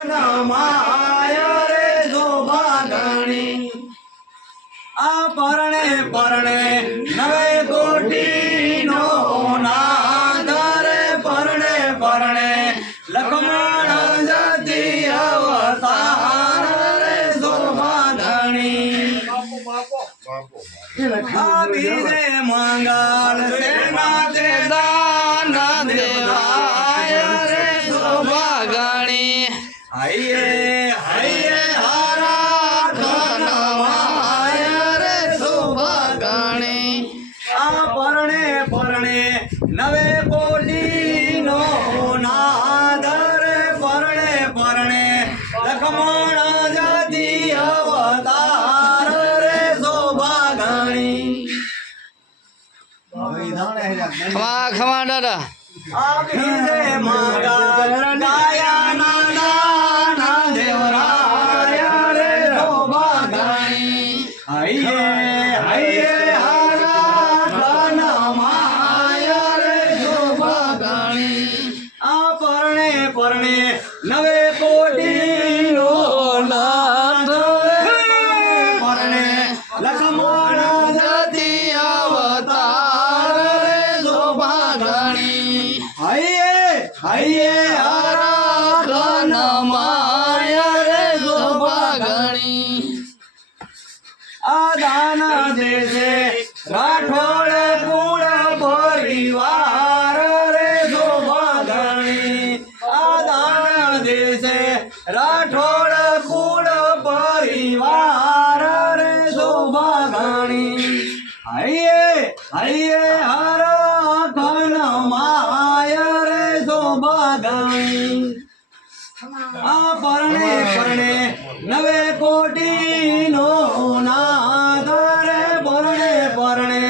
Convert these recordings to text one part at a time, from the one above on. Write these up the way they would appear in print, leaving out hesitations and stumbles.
my રે શોભા ઘણી આ પરણે પરણે નવે કોટી નો નાદ રે પરણે પરણે લખમણ જતી અવતાર રે શોભા ઘણી આ બીજે મંગળ સેના તે દાન દેવાય રે શોભા ઘણી હૈયે હૈયે હારા ઘનમાય રે શોભા ઘણી આ પરણે પરણે નવે કોટી નો નાદ રે પરણે પરણે લખમણ જતી અવતાર રે શોભા ઘણી ખમા દાદા આ બીજે મંગળ ગાયા ના દેવરાય રે શોભા ઘણી હૈયે હૈયે હારા ઘનમાય રે શોભા ઘણી આ પરણે પરણે નવે કોટી નો નાદ પરણે લખમણ જતી અવતાર રે શોભા ઘણી હૈયે હૈયે હારા ઘનમાય રે શોભા ઘણી આ દાન દેશે રાઠોડ કુળ પરિવાર રે શોભા ઘણી આ દાન દેશે રાઠોડ કુળ પરિવાર રે શોભા ઘણી હૈયે હૈયે હારા ઘનમાય રે શોભા ઘણી આ પરણે પરણે નવે કોટી નો નાદ રે પરણે પરણે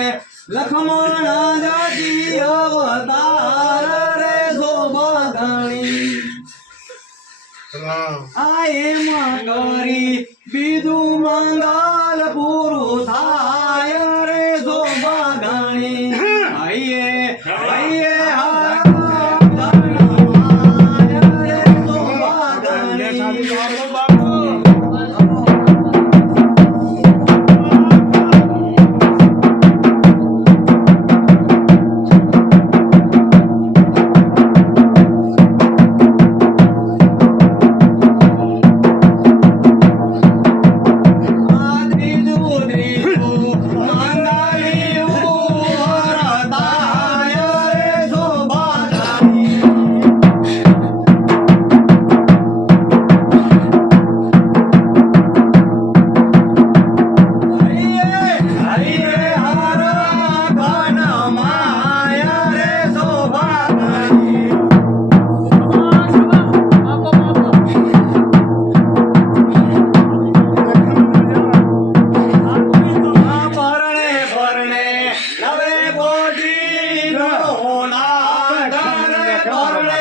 લખમણ જતી અવતાર રે શોભા ઘણી આ એમાં કરી બીજું મંગલ પૂરું થાય રે શોભા ઘણી હૈયે હૈયે હારા ઘનમાય રે શોભા ઘણી પરણે